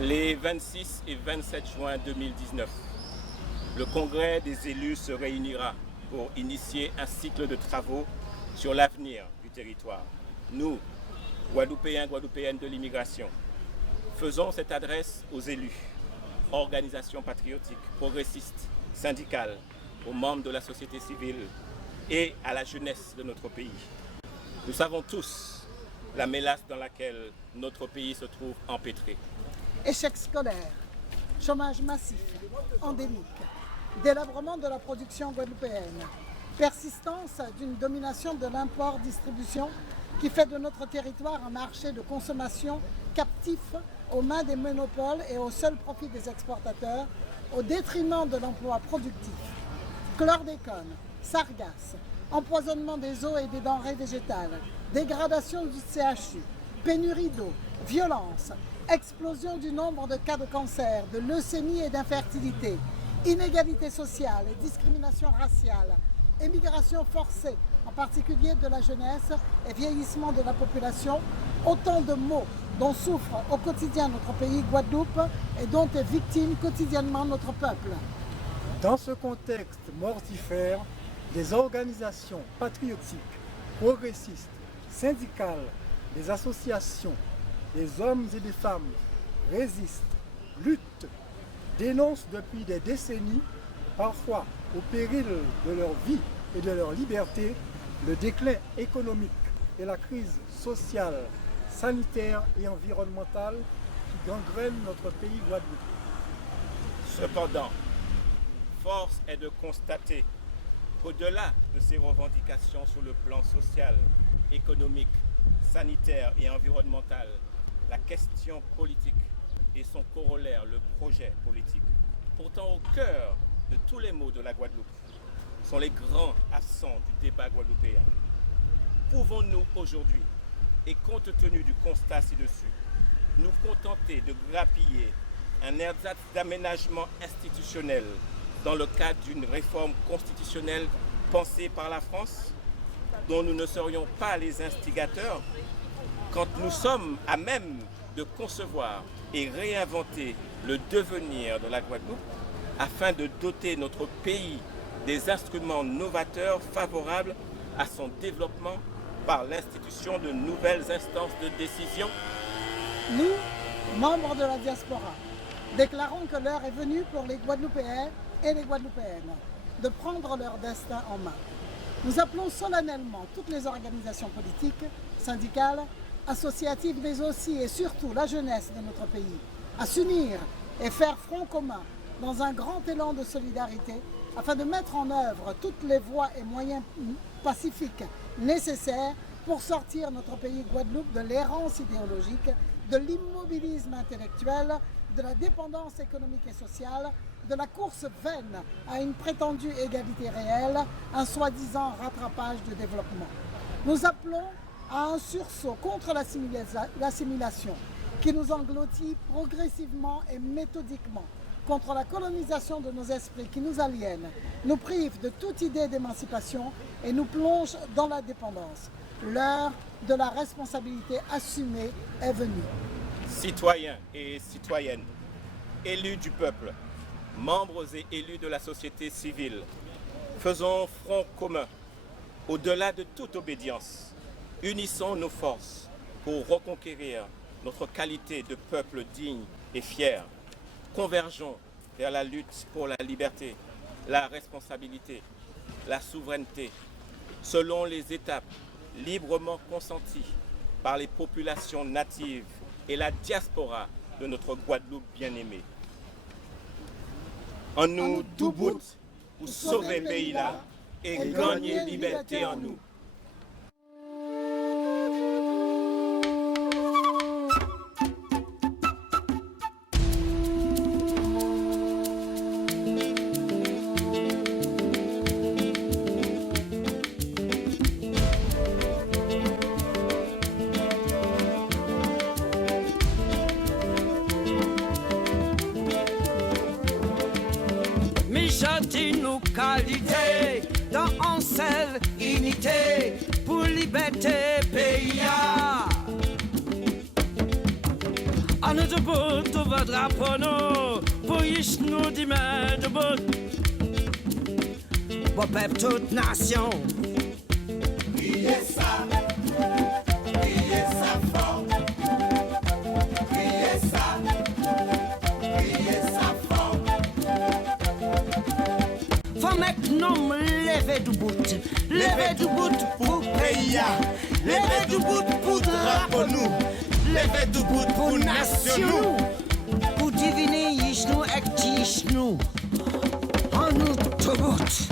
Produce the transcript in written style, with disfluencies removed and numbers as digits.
Les 26 et 27 juin 2019, le Congrès des élus se réunira pour initier un cycle de travaux sur l'avenir du territoire. Nous, Guadeloupéens, Guadeloupéennes de l'immigration, faisons cette adresse aux élus, organisations patriotiques, progressistes, syndicales, aux membres de la société civile et à la jeunesse de notre pays. Nous savons tous la mélasse dans laquelle notre pays se trouve empêtré. Échec scolaire, chômage massif, endémique, délabrement de la production guadeloupéenne, persistance d'une domination de l'import-distribution qui fait de notre territoire un marché de consommation captif aux mains des monopoles et au seul profit des exportateurs, au détriment de l'emploi productif. Chlordécone, sargasses, empoisonnement des eaux et des denrées végétales, dégradation du CHU, pénurie d'eau, violence, explosion du nombre de cas de cancer, de leucémie et d'infertilité, inégalité sociale et discrimination raciale, émigration forcée, en particulier de la jeunesse et vieillissement de la population, autant de maux dont souffre au quotidien notre pays Guadeloupe et dont est victime quotidiennement notre peuple. Dans ce contexte mortifère, des organisations patriotiques, progressistes, syndicales, des associations, des hommes et des femmes résistent, luttent, dénoncent depuis des décennies, parfois au péril de leur vie et de leur liberté, le déclin économique et la crise sociale, sanitaire et environnementale qui gangrènent notre pays Guadeloupe. Cependant, force est de constater qu'au-delà de ces revendications sur le plan social, économique, sanitaire et environnemental, la question politique et son corollaire, le projet politique, pourtant au cœur de tous les maux de la Guadeloupe, sont les grands absents du débat guadeloupéen. Pouvons-nous aujourd'hui, et compte tenu du constat ci-dessus, nous contenter de grappiller un ersatz d'aménagement institutionnel dans le cadre d'une réforme constitutionnelle pensée par la France, dont nous ne serions pas les instigateurs, quand nous sommes à même de concevoir et réinventer le devenir de la Guadeloupe afin de doter notre pays des instruments novateurs favorables à son développement par l'institution de nouvelles instances de décision? Nous, membres de la diaspora, déclarons que l'heure est venue pour les Guadeloupéens et les Guadeloupéennes de prendre leur destin en main. Nous appelons solennellement toutes les organisations politiques, syndicales, associatives, mais aussi et surtout la jeunesse de notre pays, à s'unir et faire front commun dans un grand élan de solidarité afin de mettre en œuvre toutes les voies et moyens pacifiques nécessaires pour sortir notre pays Guadeloupe de l'errance idéologique, de l'immobilisme intellectuel, de la dépendance économique et sociale, de la course vaine à une prétendue égalité réelle, un soi-disant rattrapage de développement. Nous appelons à un sursaut contre l'assimilation qui nous engloutit progressivement et méthodiquement, contre la colonisation de nos esprits qui nous aliène, nous prive de toute idée d'émancipation et nous plonge dans la dépendance. L'heure de la responsabilité assumée est venue. Citoyens et citoyennes, élus du peuple, membres et élus de la société civile, faisons front commun, au-delà de toute obédience. Unissons nos forces pour reconquérir notre qualité de peuple digne et fier. Convergeons vers la lutte pour la liberté, la responsabilité, la souveraineté, selon les étapes librement consenties par les populations natives et la diaspora de notre Guadeloupe bien-aimée. En nous, tout bout pour sauver pays là et gagner liberté en nous. Nous qualité dans un seul unité pour liberté pays. À nous debout, tout va drapeau nous, pour y nous demain debout. Bon peuple, toute nation. Criez ça fort. Criez ça fort. Faut maintenant lever du bout. Lever du bout pour pays. Lever du bout pour drapeau nous. Lever du bout pour nation. Pour diviner Yishnu et Tishnu. En nous tout bout.